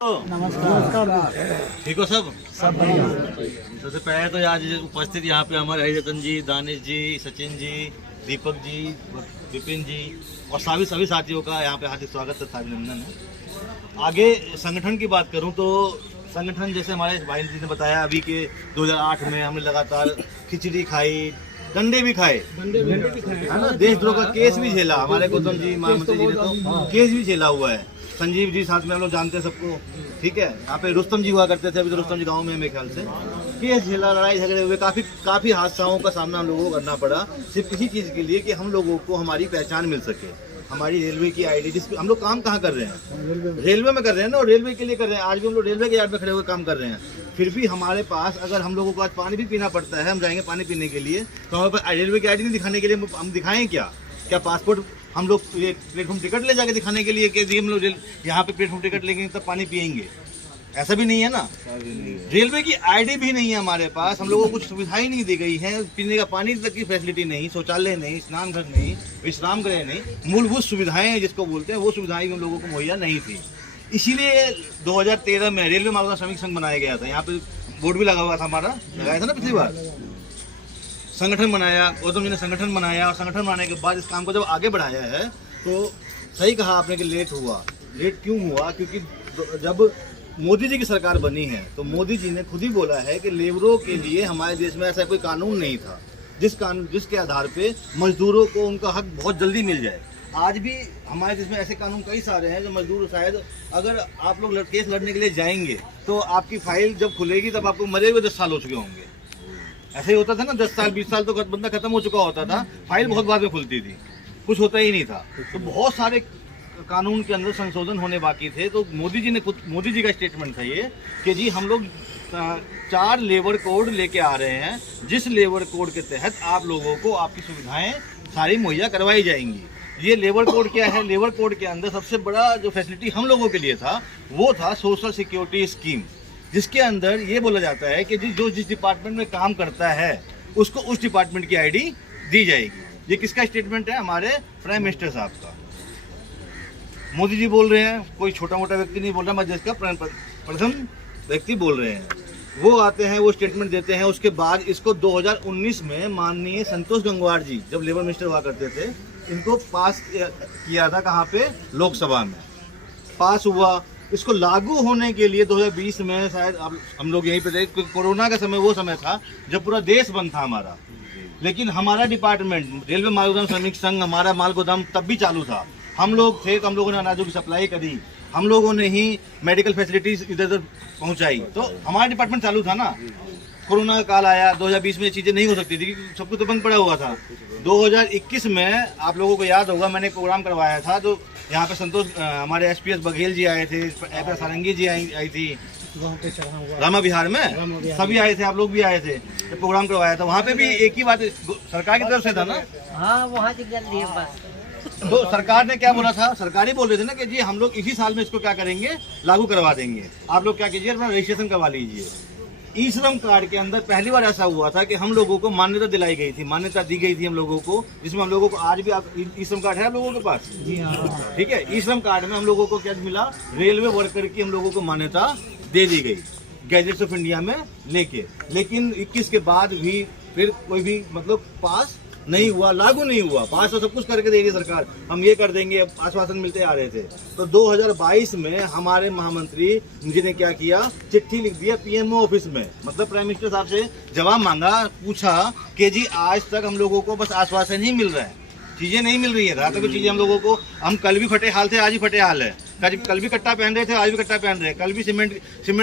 नमस्कार। ठीक हो सब बढ़िया। सबसे पहले तो आज उपस्थित यहाँ पे हमारे हरिरतन जी, दानिश जी, सचिन जी, दीपक जी, विपिन जी और सभी साथियों का यहाँ पे हार्दिक स्वागत तथा अभिनंदन है। आगे संगठन की बात करूँ तो संगठन जैसे हमारे भाई जी ने बताया अभी के 2008 में हमने लगातार खिचड़ी खाई, डंडे भी खाए, है ना, देशद्रोह का केस भी झेला। हमारे गौतम जी महामंत्री जी ने तो केस भी झेला हुआ है। संजीव जी साथ में हम लोग जानते हैं सबको, ठीक है। यहाँ पे रुस्तम जी हुआ करते थे, अभी तो रुस्तम जी गाँव में मेरे ख्याल से। केस झेला, लड़ाई झगड़े हुए, काफ़ी हादसाओं का सामना हम लोगों को करना पड़ा, सिर्फ इसी चीज़ के लिए कि हम लोगों को हमारी पहचान मिल सके, हमारी रेलवे की आईडी। जिस हम लोग काम कहाँ कर रहे हैं, रेलवे में कर रहे हैं ना, और रेलवे के लिए कर रहे हैं। आज भी हम लोग रेलवे के यार्ड में खड़े हुए काम कर रहे हैं। फिर भी हमारे पास अगर हम लोगों को आज पानी भी पीना पड़ता है, हम जाएंगे पानी पीने के लिए, तो हमारे पास रेलवे की आईडी नहीं दिखाने के लिए हम दिखाएं क्या पासपोर्ट हम लोग ये प्लेटफॉर्म टिकट ले जाके दिखाने के लिए कि हम लोग यहाँ पे प्लेटफॉर्म टिकट लेंगे तब पानी पियेंगे? ऐसा भी नहीं है ना। रेलवे की आईडी भी नहीं है हमारे पास, हम लोगों को कुछ सुविधाएं नहीं दी गई है, पीने का पानी तक की फैसिलिटी नहीं, शौचालय नहीं, स्नान घर नहीं, विश्राम गृह नहीं, मूलभूत सुविधाएं जिसको बोलते हैं वो सुविधाएं हम लोगों को मुहैया नहीं थी। इसीलिए 2013 में रेलवे मालगांव श्रमिक संघ बनाया गया था। यहाँ पे बोर्ड भी लगा हुआ था हमारा, लगाया था ना पिछली बार। संगठन बनाया, गौतम जी ने संगठन बनाया, और संगठन बनाने के बाद इस काम को जब आगे बढ़ाया है तो सही कहा आपने कि लेट हुआ। लेट क्यों हुआ? क्योंकि जब मोदी जी की सरकार बनी है तो मोदी जी ने खुद ही बोला है कि लेबरों के लिए हमारे देश में ऐसा कोई कानून नहीं था जिसके आधार पे मजदूरों को उनका हक बहुत जल्दी मिल जाए। आज भी हमारे देश में ऐसे कानून कई सारे हैं जो मजदूर शायद अगर आप लोग केस लड़ने के लिए जाएंगे तो आपकी फाइल जब खुलेगी तब आपको मरे हुए 10 साल हो चुके होंगे। ऐसे ही होता था ना, 10 साल 20 साल तो बंदा खत्म हो चुका होता था, फाइल बहुत बाद में खुलती थी, कुछ होता ही नहीं था। तो बहुत सारे कानून के अंदर संशोधन होने बाकी थे। तो मोदी जी का स्टेटमेंट था ये कि जी हम लोग 4 लेबर कोड लेके आ रहे हैं, जिस लेबर कोड के तहत आप लोगों को आपकी सुविधाएं सारी मुहैया करवाई जाएंगी। ये लेबर कोड क्या है? लेबर कोड के अंदर सबसे बड़ा जो फैसिलिटी हम लोगों के लिए था वो था सोशल सिक्योरिटी स्कीम, जिसके अंदर ये बोला जाता है कि जिस डिपार्टमेंट में काम करता है उसको उस डिपार्टमेंट की आईडी दी जाएगी। ये किसका स्टेटमेंट है? हमारे प्राइम मिनिस्टर साहब का। मोदी जी बोल रहे हैं, कोई छोटा मोटा व्यक्ति नहीं बोल रहा, मैं देश का प्रथम व्यक्ति बोल रहे हैं। वो आते हैं, वो स्टेटमेंट देते हैं। उसके बाद इसको 2019 में माननीय संतोष गंगवार जी जब लेबर मिनिस्टर हुआ करते थे, इनको पास किया था। कहाँ पे? लोकसभा में पास हुआ। इसको लागू होने के लिए 2020 में शायद हम लोग यहीं पे थे, कोरोना का समय वो समय था जब पूरा देश बंद था हमारा, लेकिन हमारा डिपार्टमेंट रेलवे मालगांव श्रमिक संघ, हमारा माल गोदाम तब भी चालू था। हम लोग थे तो हम लोगों ने अनाजों की सप्लाई करी, हम लोगों ने ही मेडिकल फैसिलिटीज इधर उधर पहुंचाई, तो हमारा डिपार्टमेंट चालू था ना। कोरोना का काल आया, 2020 में चीज़ें नहीं हो सकती थी, सब कुछ तो बंद पड़ा हुआ था। 2021 में आप लोगों को याद होगा मैंने प्रोग्राम करवाया था, तो यहाँ पे हमारे एसपीएस बघेल जी आए थे, सारंगी जी आई थी, रामा विहार में सभी आए थे, आप लोग भी आए थे, प्रोग्राम करवाया था। वहाँ पे भी एक ही बात सरकार की तरफ से था ना। हाँ, वहाँ तो सरकार ने क्या बोला था? सरकार ही बोल रहे थे ना कि जी हम लोग इसी साल में इसको क्या करेंगे, लागू करवा देंगे। आप लोग क्या कीजिए, अपना रजिस्ट्रेशन करवा लीजिए। ई श्रम कार्ड के अंदर पहली बार ऐसा हुआ था कि हम लोगों को मान्यता दिलाई गई थी, मान्यता दी गई थी हम लोगों को, जिसमें हम लोगों को आज भी आप ई श्रम कार्ड है आप लोगों के पास? जी हाँ। ठीक है, ई श्रम कार्ड में हम लोगों को क्या मिला? रेलवे वर्कर की हम लोगों को मान्यता दे दी गई गैजेट्स ऑफ इंडिया में लेके। लेकिन 21 के बाद भी फिर कोई भी मतलब पास नहीं हुआ, लागू नहीं हुआ। पास तो सब कुछ करके देगी सरकार, हम ये कर देंगे, आश्वासन मिलते आ रहे थे। तो 2022 में हमारे महामंत्री जी ने क्या किया? चिट्ठी लिख दिया पीएमओ ऑफिस में, मतलब प्राइम मिनिस्टर साहब से जवाब मांगा, पूछा कि जी आज तक हम लोगों को बस आश्वासन ही मिल रहा है, चीजें नहीं मिल रही है। रात में चीजें हम लोगों को, हम कल भी फटे हाल थे, आज भी फटे हाल है। कल भी कट्टा पहन रहे थे, आज भी कट्टा पहन रहे हैं। कल भी सीमेंट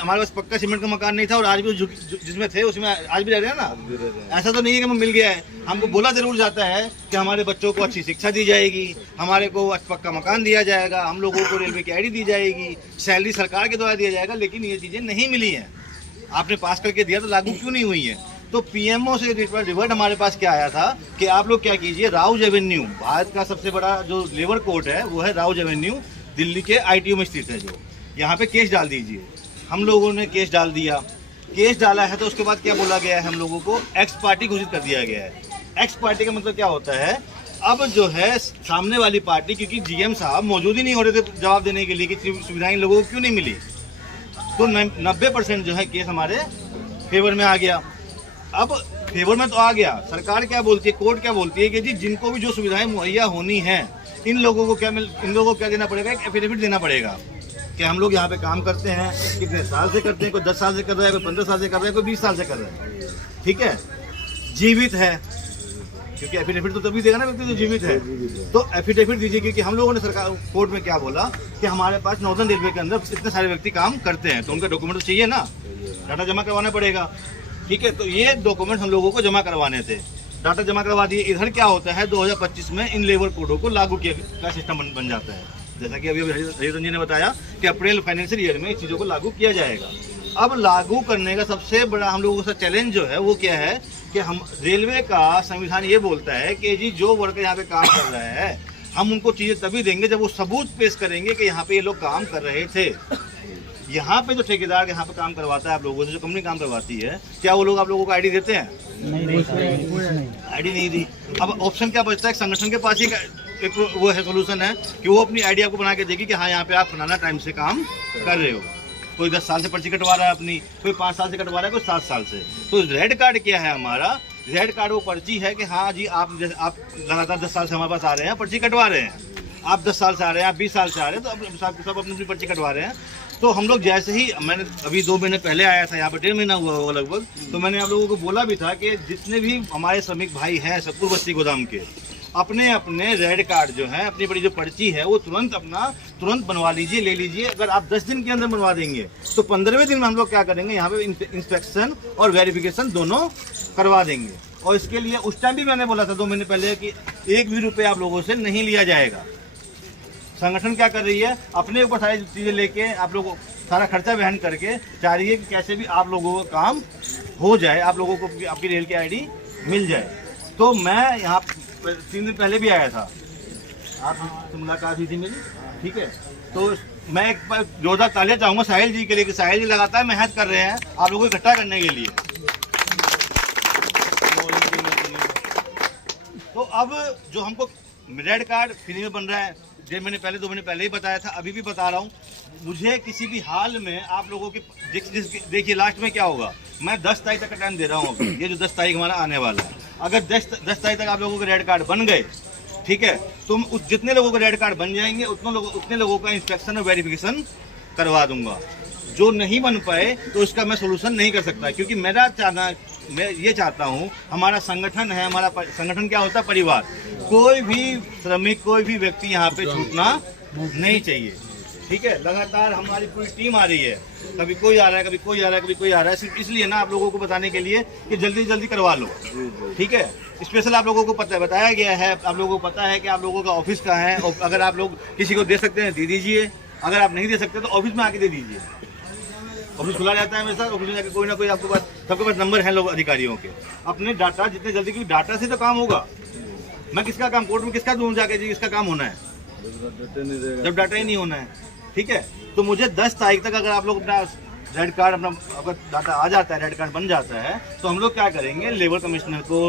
हमारे पास पक्का सीमेंट का मकान नहीं था, और आज भी जिसमें थे उसमें आज भी रह रहे हैं ना। ऐसा तो नहीं है कि हमें मिल गया है। हमको बोला जरूर जाता है कि हमारे बच्चों को अच्छी शिक्षा दी जाएगी, हमारे को पक्का मकान दिया जाएगा, हम लोगों को रेलवे की आईडी दी जाएगी, सैलरी सरकार के द्वारा दिया जाएगा, लेकिन ये चीजें नहीं मिली हैं। आपने पास करके दिया तो लागू क्यों नहीं हुई है? तो पीएमओ से रिवर्ट हमारे पास क्या आया था कि आप लोग क्या कीजिए, राउज एवेन्यू, भारत का सबसे बड़ा जो लेबर कोर्ट है वो है राउज एवेन्यू, दिल्ली के आईटीओ में स्थित है, जो यहाँ पे केस डाल दीजिए। हम लोगों ने केस डाल दिया। केस डाला है तो उसके बाद क्या बोला गया है? हम लोगों को एक्स पार्टी घोषित कर दिया गया है। एक्स पार्टी का मतलब क्या होता है? अब जो है सामने वाली पार्टी, क्योंकि जीएम साहब मौजूद ही नहीं हो रहे थे जवाब देने के लिए कि सुविधाएं लोगों को क्यों नहीं मिली, तो 90% जो है केस हमारे फेवर में आ गया। अब फेवर में तो आ गया, सरकार क्या बोलती है, कोर्ट क्या बोलती है कि जी जिनको भी जो सुविधाएं मुहैया होनी है इन लोगों को क्या देना पड़ेगा, एक एफिडेविट देना पड़ेगा कि हम लोग यहाँ पे काम करते हैं, कितने साल से करते हैं, कोई 10 साल से कर रहा है, कोई 15 साल से कर रहा है, कोई 20 साल से कर रहा है, ठीक है, जीवित है, क्योंकि एफिडेविट तो तभी देगा ना व्यक्ति जो जीवित है। तो एफिडेविट दीजिए, क्योंकि हम लोगों ने सरकार कोर्ट में क्या बोला कि हमारे पास नॉर्दर्न रेलवे के अंदर इतने सारे व्यक्ति काम करते हैं, तो उनका डॉक्यूमेंट तो चाहिए ना, डाटा जमा करवाना पड़ेगा, ठीक है। तो ये डॉक्यूमेंट हम लोगों को जमा करवाने थे, डाटा जमा करवा दिए। इधर क्या होता है 2025 में इन लेबर कोडों को लागू किया का सिस्टम बन जाता है, जैसा कि अभी हरिरंजन जी ने बताया कि अप्रैल फाइनेंशियल ईयर में इस चीज़ों को लागू किया जाएगा। अब लागू करने का सबसे बड़ा हम लोगों का चैलेंज जो है वो क्या है कि हम रेलवे का संविधान ये बोलता है कि जी जो वर्कर यहाँ पे काम कर रहे हैं हम उनको चीज़ें तभी देंगे जब वो सबूत पेश करेंगे कि यहाँ पे ये लोग काम कर रहे थे। यहाँ पे जो ठेकेदार यहाँ पे काम करवाता है आप लोगों से, जो कंपनी काम करवाती है, क्या वो लोग आप लोगों को आईडी देते हैं? नहीं, आईडी नहीं दी। अब ऑप्शन क्या बचता है, संगठन के पास ही एक वो है सोल्यूशन है कि वो अपनी आईडी आपको बना के देगी कि हाँ यहाँ पे आप फलाना टाइम से काम कर रहे हो। कोई 10 साल से पर्ची कटवा रहा है अपनी, कोई 5 साल से कटवा रहा है, कोई 7 साल से। तो रेड कार्ड क्या है हमारा, रेड कार्ड वो पर्ची है कि हाँ जी आप लगातार 10 साल से हमारे पास आ रहे हैं, पर्ची कटवा रहे हैं, आप 10 साल से आ रहे हैं, आप 20 साल से आ रहे हैं, तो अब सब अपनी पर्ची कटवा रहे हैं। तो हम लोग जैसे ही, मैंने अभी 2 महीने पहले आया था यहाँ पर, 1.5 महीना हुआ होगा लगभग, तो मैंने आप लोगों को बोला भी था कि जितने भी हमारे श्रमिक भाई हैं सतपुर बस्ती गोदाम के, अपने अपने रेड कार्ड जो है, अपनी बड़ी जो पर्ची है वो तुरंत बनवा लीजिए, ले लीजिए। अगर आप 10 दिन के अंदर बनवा देंगे तो 15वें दिन में हम लोग क्या करेंगे, यहाँ पे इंस्पेक्शन और वेरिफिकेशन दोनों करवा देंगे। और इसके लिए उस टाइम भी मैंने बोला था 2 महीने पहले कि 1 भी रुपये आप लोगों से नहीं लिया जाएगा। संगठन क्या कर रही है, अपने ऊपर सारी चीज़ें लेके आप लोगों सारा खर्चा वहन करके चाह रही है कि कैसे भी आप लोगों का काम हो जाए, आप लोगों को आपकी रेल की आईडी मिल जाए। तो मैं यहाँ 3 दिन पहले भी आया था, आपसे मुलाकात हुई थी मेरी, ठीक है। तो मैं एक बार जोरदार तालियां चाहूँगा साहिल जी के लिए कि साहिल जी लगातार मेहनत कर रहे हैं आप लोगों को इकट्ठा करने के लिए। तो अब जो हमको रेड कार्ड फ्री में बन रहा है, 2 महीने पहले ही बताया था, अभी भी बता रहा हूँ, मुझे किसी भी हाल में आप लोगों के देखिए लास्ट में क्या होगा, मैं 10 तारीख तक का टाइम दे रहा हूँ। ये जो 10 तारीख हमारा आने वाला है, अगर 10 तारीख तक आप लोगों के रेड कार्ड बन गए, ठीक है, तो जितने लोगों के रेड कार्ड बन जाएंगे उतने लोगों का इंस्पेक्शन और वेरिफिकेशन करवा दूंगा। जो नहीं बन पाए तो इसका मैं सोल्यूशन नहीं कर सकता, क्योंकि मैं ये चाहता हूँ, हमारा संगठन है, हमारा संगठन क्या होता है, परिवार, कोई भी श्रमिक कोई भी व्यक्ति यहाँ पे छूटना नहीं चाहिए, ठीक है। लगातार हमारी पूरी टीम आ रही है, कभी कोई आ रहा है, कभी कोई आ रहा है, कभी कोई आ रहा है, सिर्फ इसलिए ना आप लोगों को बताने के लिए कि जल्दी जल्दी करवा लो, ठीक है। स्पेशल आप लोगों को बताया गया है, आप लोगों को पता है कि आप लोगों का ऑफिस कहाँ है, और अगर आप लोग किसी को दे सकते हैं दे दीजिए, अगर आप नहीं दे सकते तो ऑफिस में आके दे दीजिए। ऑफिस खुला रहता है हमेशा, ऑफिस में जाकर कोई ना कोई आपके पास, सबके पास नंबर है लोग अधिकारियों के, अपने डाटा जितने जल्दी, क्योंकि डाटा से तो काम होगा। मैं किसका काम कोर्ट में किसका दूँ जाके जी, इसका काम होना है जब डाटा ही नहीं होना है, ठीक है। तो मुझे 10 तारीख तक अगर आप लोग अपना रेड कार्ड, अपना अगर डाटा आ जाता है, रेड कार्ड बन जाता है, तो हम लोग क्या करेंगे, लेबर कमिश्नर को,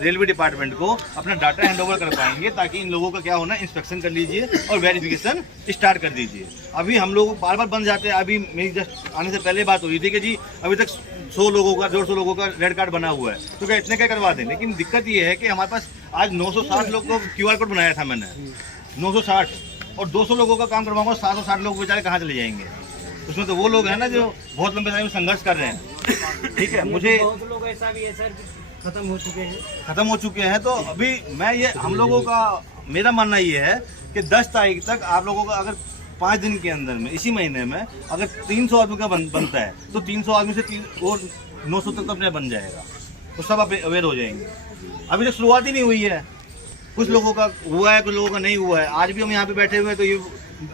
रेलवे डिपार्टमेंट को अपना डाटा हैंडओवर कर पाएंगे, ताकि इन लोगों का क्या होना, इंस्पेक्शन कर लीजिए और वेरिफिकेशन स्टार्ट कर दीजिए। अभी हम लोग बार बार बन जाते हैं। अभी मेरी जस्ट आने से पहले बात हुई थी कि जी अभी तक 100 लोगों का 150 लोगों का रेड कार्ड बना हुआ है, तो क्या इतने क्या करवा दें। लेकिन दिक्कत ये है कि हमारे पास आज 960 लोग को QR कोड बनाया था मैंने, 960, और 200 लोगों का काम करवाऊंगा, 760 लोग बेचारे कहाँ चले जाएंगे। उसमें तो वो लोग हैं ना जो बहुत लंबे समय में संघर्ष कर रहे हैं, ठीक है। मुझे बहुत लोग ऐसा भी है सर, खत्म हो चुके हैं। तो अभी मैं ये, हम लोगों का मेरा मानना ये है कि 10 तारीख तक आप लोगों का अगर 5 दिन के अंदर में, इसी महीने में अगर 300 आदमी का बनता है, तो 300 आदमी से और 900 तक तो अपने बन जाएगा, तो सब अवेयर हो जाएंगे। अभी तक शुरुआत ही नहीं हुई है, कुछ लोगों का हुआ है, कुछ लोगों का नहीं हुआ है। आज भी हम यहाँ पे बैठे हुए हैं, तो ये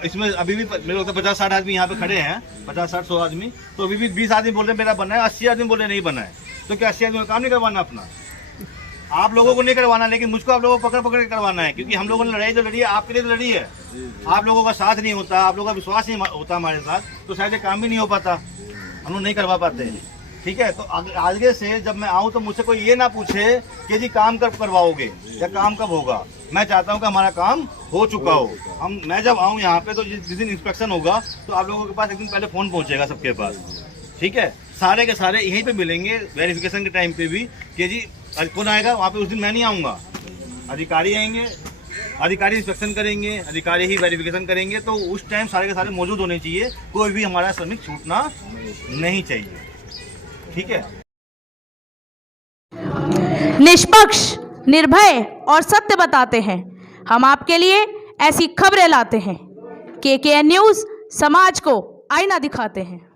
इसमें अभी भी मेरे को 50-60 आदमी यहाँ पे खड़े हैं, 50-60-100 आदमी, तो अभी भी 20 आदमी बोल रहे हैं मेरा बना है, 80 आदमी बोल रहे नहीं बना है। तो क्या 80 आदमी का काम नहीं करवाना अपना? आप लोगों को नहीं करवाना, लेकिन मुझको आप लोगों को पकड़ पकड़ के करवाना है, क्योंकि हम लोगों ने लड़ाई जो लड़ी है आपके लिए तो लड़ी है। आप लोगों का साथ नहीं होता, आप लोगों का विश्वास नहीं होता हमारे साथ, तो शायद ये काम भी नहीं हो पाता, हम लोग नहीं करवा पाते, ठीक है। तो आगे से जब मैं आऊँ तो मुझसे कोई ये ना पूछे कि जी काम कब करवाओगे या काम कब होगा। मैं चाहता हूँ कि हमारा काम हो चुका हो। मैं जब आऊँ यहाँ पे तो जिस दिन इंस्पेक्शन होगा तो आप लोगों के पास एक दिन पहले फ़ोन पहुँचेगा सबके पास, ठीक है। सारे के सारे यहीं पे मिलेंगे वेरिफिकेशन के टाइम पे भी कि जी कौन आएगा वहाँ पे। उस दिन मैं नहीं आऊँगा, अधिकारी आएंगे, अधिकारी इंस्पेक्शन करेंगे, अधिकारी ही वेरिफिकेशन करेंगे। तो उस टाइम सारे के सारे मौजूद होने चाहिए, कोई भी हमारा श्रमिक छूटना नहीं चाहिए, ठीक है। निष्पक्ष, निर्भय और सत्य बताते हैं। हम आपके लिए ऐसी खबरें लाते हैं। KKN न्यूज़ समाज को आईना दिखाते हैं।